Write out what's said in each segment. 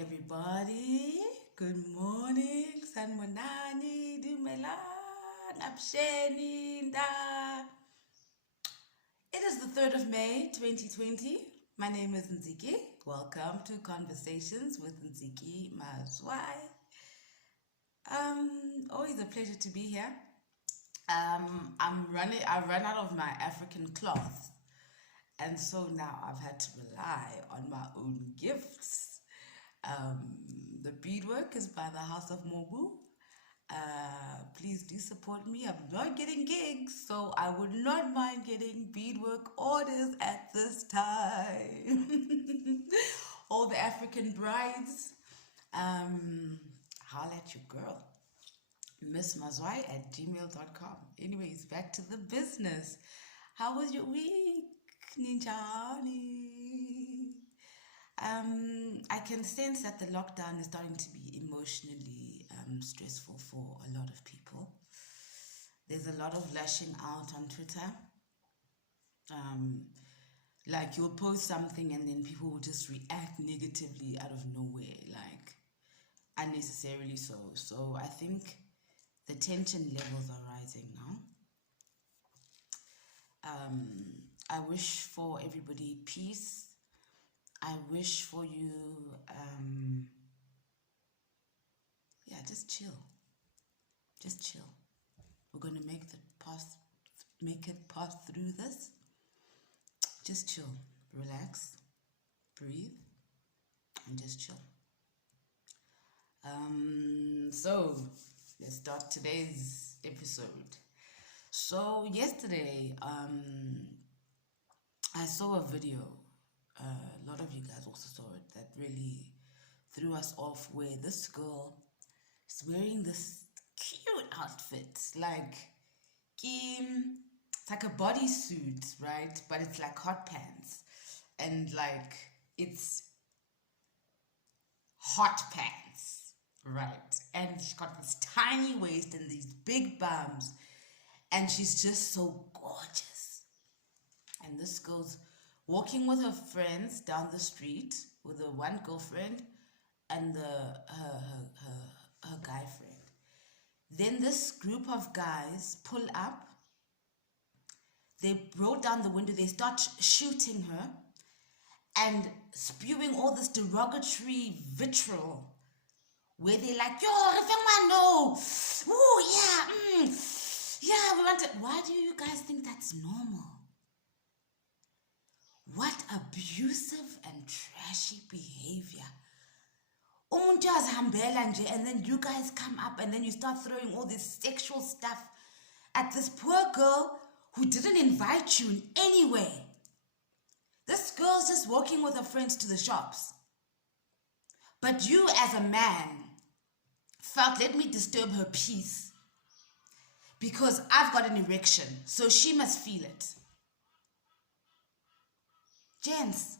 everybody. Good morning. Sanmonani, Dumelan, Absheni, Da. It is the 3rd of May, 2020. My name is Ntsiki. Welcome to Conversations with Ntsiki Mazwai. Always a pleasure to be here. I ran out of my African cloth, and so now I've had to rely on my own gifts. The beadwork is by the House of Mobu. Please do support me. I'm not getting gigs, so I would not mind getting beadwork orders at this time. All the African brides, holla at your girl, missmazwai@gmail.com. Anyways, back to the business. How was your week, Ninjani? I can sense that the lockdown is starting to be emotionally stressful for a lot of people. There's a lot of lashing out on Twitter. Like you'll post something and then people will just react negatively out of nowhere, like unnecessarily so. So I think the tension levels are rising now. I wish for everybody peace. I wish for you, just chill. Just chill. We're gonna make it pass through this. Just chill, relax, breathe, and just chill. So let's start today's episode. So yesterday, I saw a video. A lot of you guys also saw it, that really threw us off, where this girl is wearing this cute outfit, like it's like a bodysuit, right? But it's like hot pants, and like it's hot pants, right? And she's got this tiny waist and these big bums, and she's just so gorgeous. And this girl's walking with her friends down the street, with her one girlfriend and her guy friend. Then this group of guys pull up. They roll down the window. They start shooting her and spewing all this derogatory vitriol, where they're like, "Yo, no, ooh, yeah, yeah, we want it." Why do you guys think that's normal? What abusive and trashy behavior. And then you guys come up and then you start throwing all this sexual stuff at this poor girl who didn't invite you in any way. This girl's just walking with her friends to the shops. But you as a man felt, let me disturb her peace because I've got an erection, so she must feel it. Gents,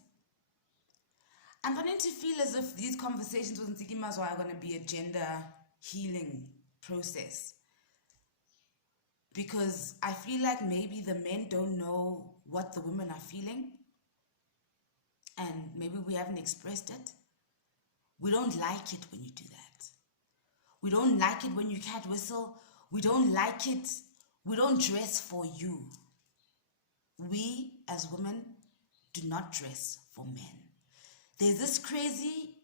I'm starting to feel as if these conversations with Ntsiki Mazwai are going to be a gender healing process. Because I feel like maybe the men don't know what the women are feeling. And maybe we haven't expressed it. We don't like it when you do that. We don't like it when you cat whistle. We don't like it. We don't dress for you. We as women do not dress for men. There's this crazy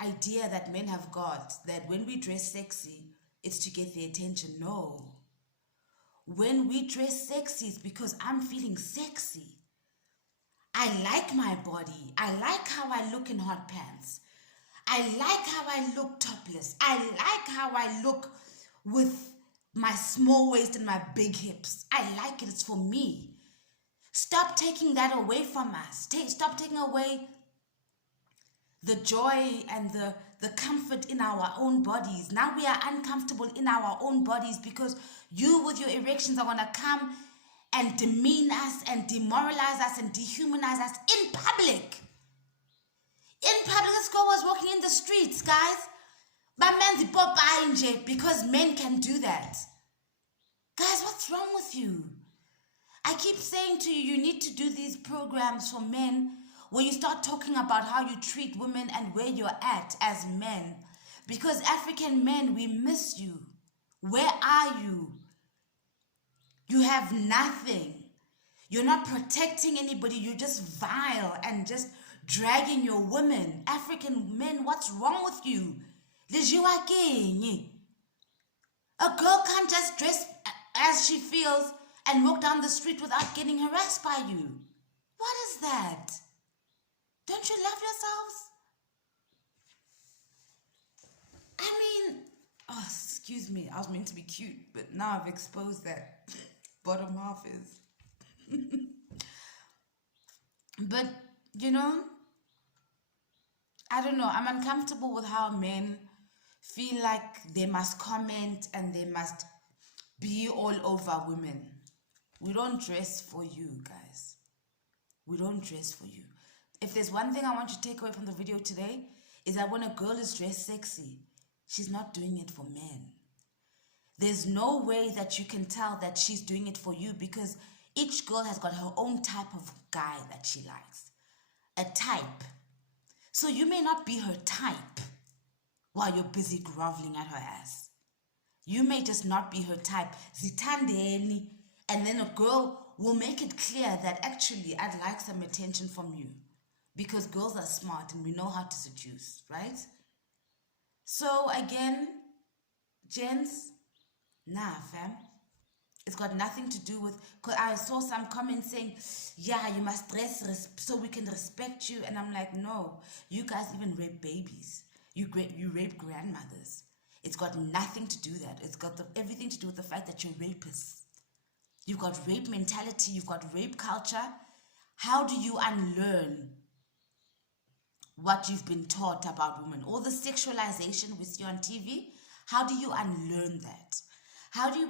idea that men have got, that when we dress sexy, it's to get their attention. No. When we dress sexy, it's because I'm feeling sexy. I like my body. I like how I look in hot pants. I like how I look topless. I like how I look with my small waist and my big hips. I like it. It's for me. Stop taking that away from us. Stop taking away the joy and the comfort in our own bodies. Now we are uncomfortable in our own bodies because you with your erections are going to come and demean us and demoralize us and dehumanize us in public. In public, this girl was walking in the streets, guys. Because men can do that. Guys, what's wrong with you? I keep saying to you, you need to do these programs for men where you start talking about how you treat women and where you're at as men. Because African men, we miss you. Where are you? You have nothing. You're not protecting anybody. You're just vile and just dragging your women. African men, what's wrong with you? A girl can't just dress as she feels and walk down the street without getting harassed by you. What is that? Don't you love yourselves? I mean, oh, excuse me, I was meant to be cute, but now I've exposed that bottom half is. But, you know, I don't know, I'm uncomfortable with how men feel like they must comment and they must be all over women. We don't dress for you, guys. We don't dress for you. If there's one thing I want you to take away from the video today, is that when a girl is dressed sexy, she's not doing it for men. There's no way that you can tell that she's doing it for you, because each girl has got her own type of guy that she likes. A type. So you may not be her type while you're busy groveling at her ass. You may just not be her type. Zithandeni. And then a girl will make it clear that actually I'd like some attention from you. Because girls are smart and we know how to seduce, right? So again, gents, nah fam. It's got nothing to do with, because I saw some comments saying, yeah, you must dress so we can respect you. And I'm like, no, you guys even rape babies. You rape grandmothers. It's got nothing to do that. It's got everything to do with the fact that you're rapists. You've got rape mentality. You've got rape culture. How do you unlearn what you've been taught about women? All the sexualization we see on TV, how do you unlearn that? How do you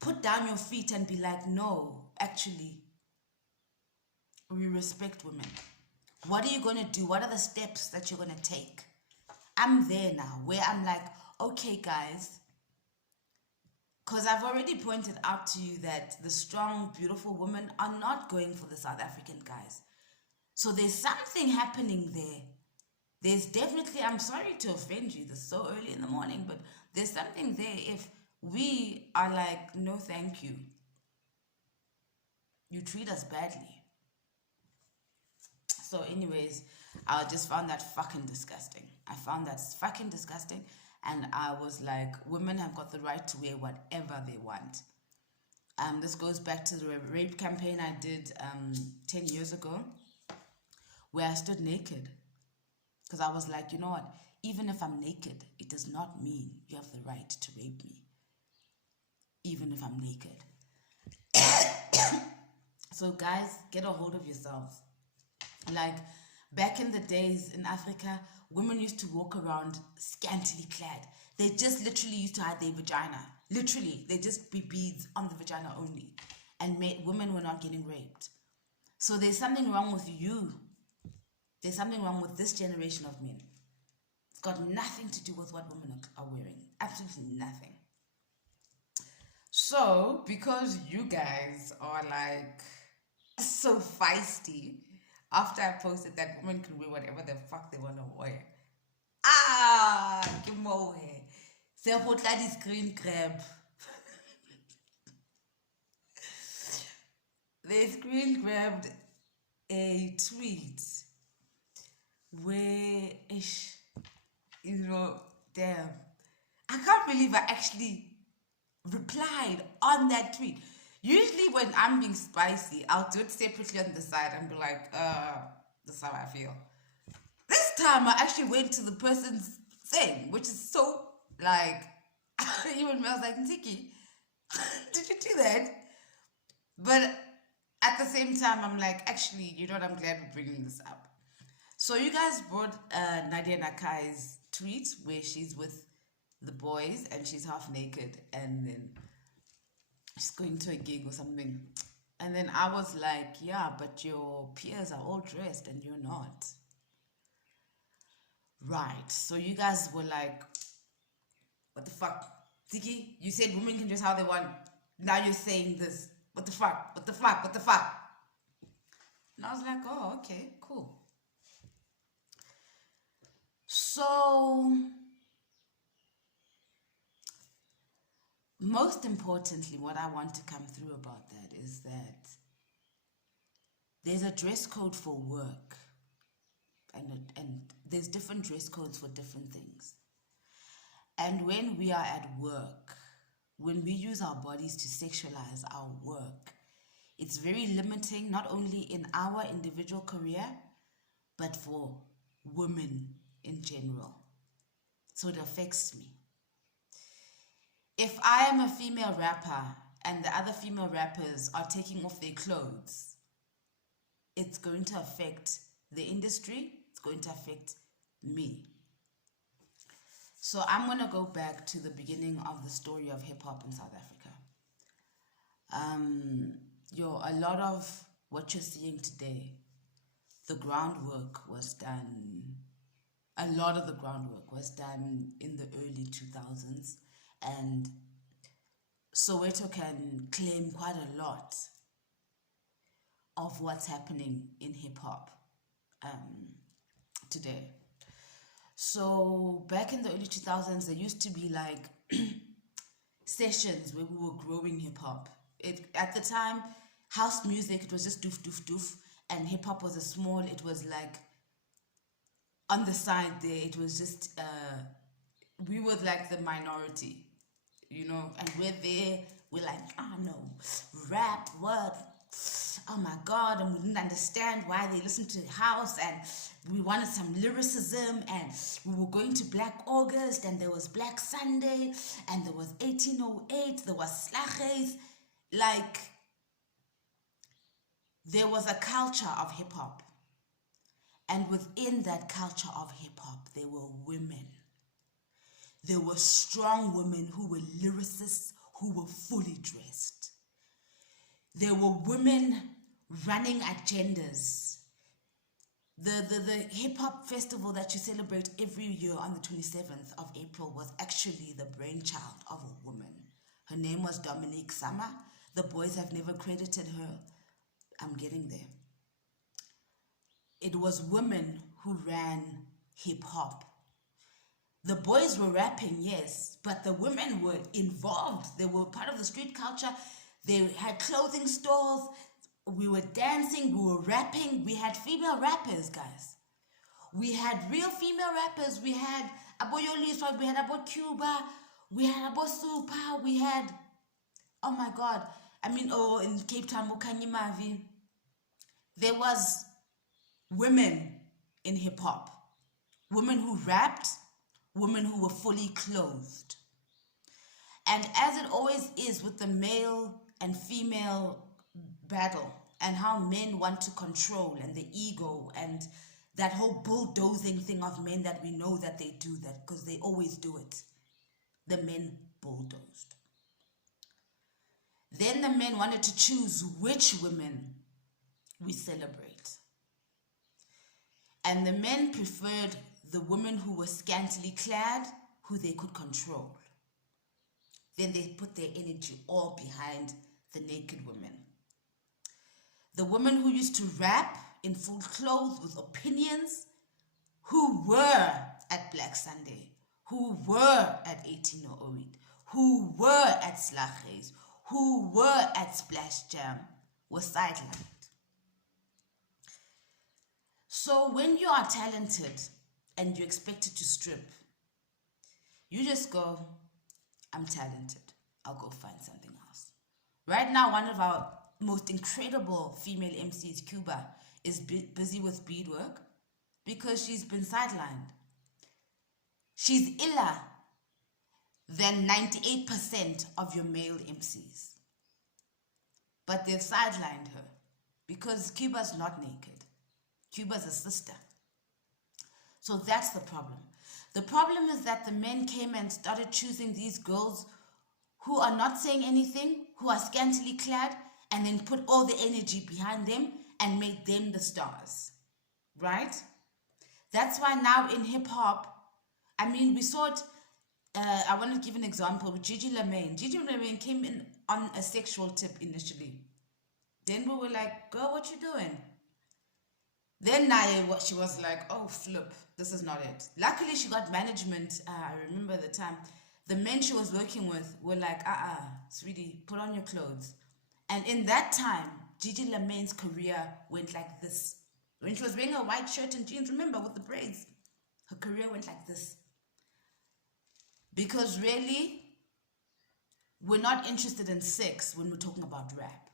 put down your feet and be like, no, actually, we respect women? What are you going to do? What are the steps that you're going to take? I'm there now where I'm like, okay, guys, because I've already pointed out to you that the strong, beautiful women are not going for the South African guys. So there's something happening there. There's definitely, I'm sorry to offend you, this is so early in the morning, but there's something there if we are like, no, thank you. You treat us badly. So anyways, I just found that fucking disgusting. I found that fucking disgusting. And I was like, women have got the right to wear whatever they want. This goes back to the rape campaign I did 10 years ago, where I stood naked. Because I was like, you know what? Even if I'm naked, it does not mean you have the right to rape me. Even if I'm naked. So guys, get a hold of yourselves. Like, back in the days in Africa, women used to walk around scantily clad. They just literally used to hide their vagina. Literally, they just be beads on the vagina only. And women were not getting raped. So there's something wrong with you. There's something wrong with this generation of men. It's got nothing to do with what women are wearing. Absolutely nothing. So, because you guys are like so feisty, after I posted that women can wear whatever the fuck they want to wear. Ke mo he. Se go tla di screen grab. They screen grabbed a tweet where, damn. I can't believe I actually replied on that tweet. Usually when I'm being spicy, I'll do it separately on the side and be like, this is how I feel. This time I actually went to the person's thing, which is so like, even I was like, Ntsiki, did you do that? But at the same time, I'm like, actually, you know what, I'm glad we're bringing this up. So you guys brought Nadia Nakai's tweet where she's with the boys and she's half naked and then she's going to a gig or something. And then I was like, yeah, but your peers are all dressed and you're not. Right. So you guys were like, what the fuck? Ntsiki, you said women can dress how they want. Now you're saying this. What the fuck? What the fuck? What the fuck? And I was like, oh, okay, cool. So, most importantly, what I want to come through about that is that there's a dress code for work, and there's different dress codes for different things. And when we are at work, when we use our bodies to sexualize our work, it's very limiting, not only in our individual career, but for women in general. So it affects me. If I am a female rapper and the other female rappers are taking off their clothes, it's going to affect the industry, it's going to affect me. So I'm going to go back to the beginning of the story of hip hop in South Africa. A lot of what you're seeing today, the groundwork was done, a lot of the groundwork was done in the early 2000s, and Soweto can claim quite a lot of what's happening in hip hop today. So back in the early 2000s, there used to be like sessions where we were growing hip hop. At the time, house music, it was just doof doof doof, and hip hop was it was like on the side there. It was just we were like the minority, and we're there. We're like, no, rap, what? Oh my God, and we didn't understand why they listened to house, and we wanted some lyricism, and we were going to Black August, and there was Black Sunday, and there was 1808, there was Slages, like, there was a culture of hip-hop, and within that culture of hip-hop, there were women. There were strong women who were lyricists, who were fully dressed. There were women running agendas. The hip-hop festival that you celebrate every year on the 27th of April was actually the brainchild of a woman. Her name was Dominique Sama. The boys have never credited her. I'm getting there. It was women who ran hip-hop. The boys were rapping, yes, but the women were involved. They were part of the street culture. They had clothing stores. We were dancing, we were rapping. We had female rappers, guys. We had real female rappers. We had Abo Yoliswa, we had Abo Cuba, we had Abo Super, we had, oh my God, in Cape Town, Mukanyi Mavi. There was women in hip-hop. Women who rapped, women who were fully clothed. And as it always is with the male and female battle, and how men want to control, and the ego, and that whole bulldozing thing of men that we know that they do that because they always do it. The men bulldozed. Then the men wanted to choose which women we celebrate. And the men preferred the women who were scantily clad, who they could control. Then they put their energy all behind the naked women. The women who used to rap in full clothes with opinions, who were at Black Sunday, who were at 1808, who were at Slages, who were at Splash Jam, were sidelined. So when you are talented and you're expected to strip, you just go, I'm talented, I'll go find something else. Right now, one of our most incredible female MCs, Cuba, is busy with beadwork because she's been sidelined. She's iller than 98% of your male MCs. But they've sidelined her because Cuba's not naked. Cuba's a sister. So that's the problem. The problem is that the men came and started choosing these girls who are not saying anything, who are scantily clad, and then put all the energy behind them and made them the stars, right? That's why now in hip-hop, we saw it, I want to give an example with Gigi Lamaine. Gigi Lamaine came in on a sexual tip initially. Then we were like, girl, what you doing? Then she was like, oh, flip, this is not it. Luckily, she got management. I remember the time. The men she was working with were like, sweetie, put on your clothes. And in that time, Gigi Lamaine's career went like this. When she was wearing a white shirt and jeans, remember, with the braids, her career went like this. Because really, we're not interested in sex when we're talking about rap.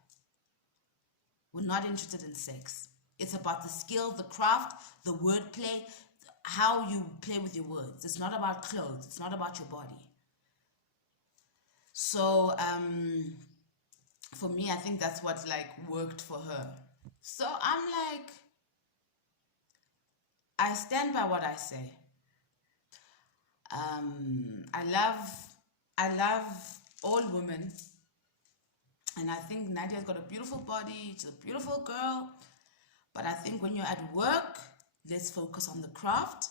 We're not interested in sex. It's about the skill, the craft, the wordplay, how you play with your words. It's not about clothes. It's not about your body. So for me, I think that's what like worked for her. So I'm like, I stand by what I say. I love all women, and I think Nadia's got a beautiful body. She's a beautiful girl. But I think when you're at work, let's focus on the craft,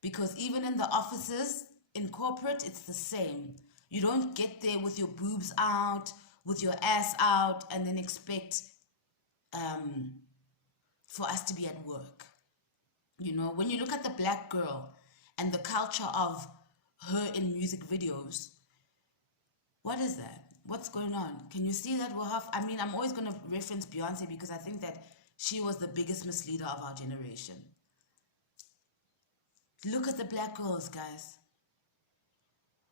because even in the offices, in corporate, it's the same. You don't get there with your boobs out, with your ass out, and then expect for us to be at work. You know, when you look at the black girl and the culture of her in music videos, what is that? What's going on? Can you see that I'm always going to reference Beyonce because I think that she was the biggest misleader of our generation. Look at the black girls, guys.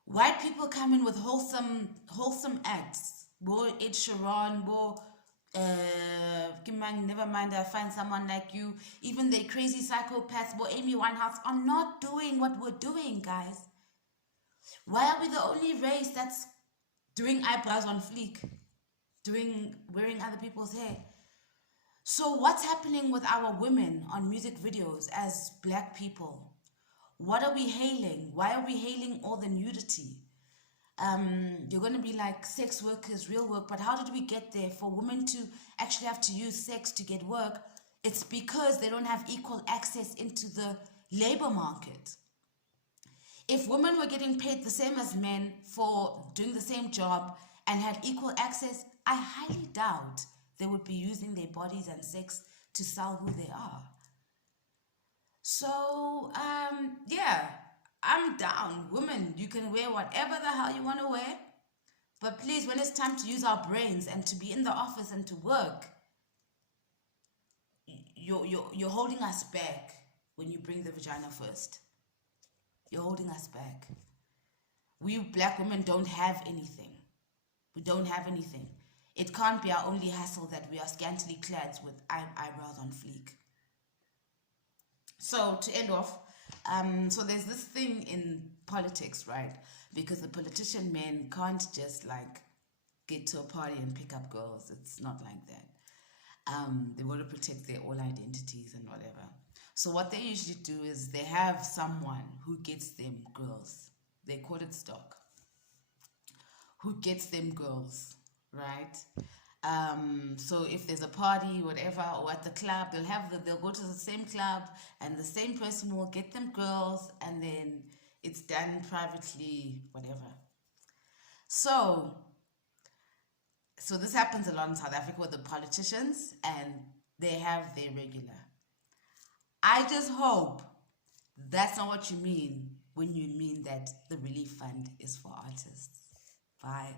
White people come in with wholesome acts. Bo Ed Sheeran, never mind, I find someone like you. Even the crazy psychopaths, Amy Winehouse, are not doing what we're doing, guys. Why are we the only race that's doing eyebrows on fleek, wearing other people's hair? So what's happening with our women on music videos as black people? What are we hailing? Why are we hailing all the nudity? You're going to be like, sex work is real work, but how did we get there for women to actually have to use sex to get work? It's because they don't have equal access into the labor market. If women were getting paid the same as men for doing the same job and had equal access, I highly doubt they would be using their bodies and sex to sell who they are. So, yeah, I'm down. Women, you can wear whatever the hell you want to wear. But please, when it's time to use our brains and to be in the office and to work, you're holding us back when you bring the vagina first. You're holding us back. We black women don't have anything. We don't have anything. It can't be our only hassle that we are scantily clad with eyebrows on fleek. So to end off, so there's this thing in politics, right? Because the politician men can't just like get to a party and pick up girls. It's not like that. They want to protect their all identities and whatever. So what they usually do is they have someone who gets them girls. They call it stock. Who gets them girls, right? So if there's a party, whatever, or at the club, they'll go to the same club, and the same person will get them girls, and then it's done privately, whatever. So this happens a lot in South Africa with the politicians, and they have their regular. I just hope that's not what you mean when you mean that the relief fund is for artists. Bye.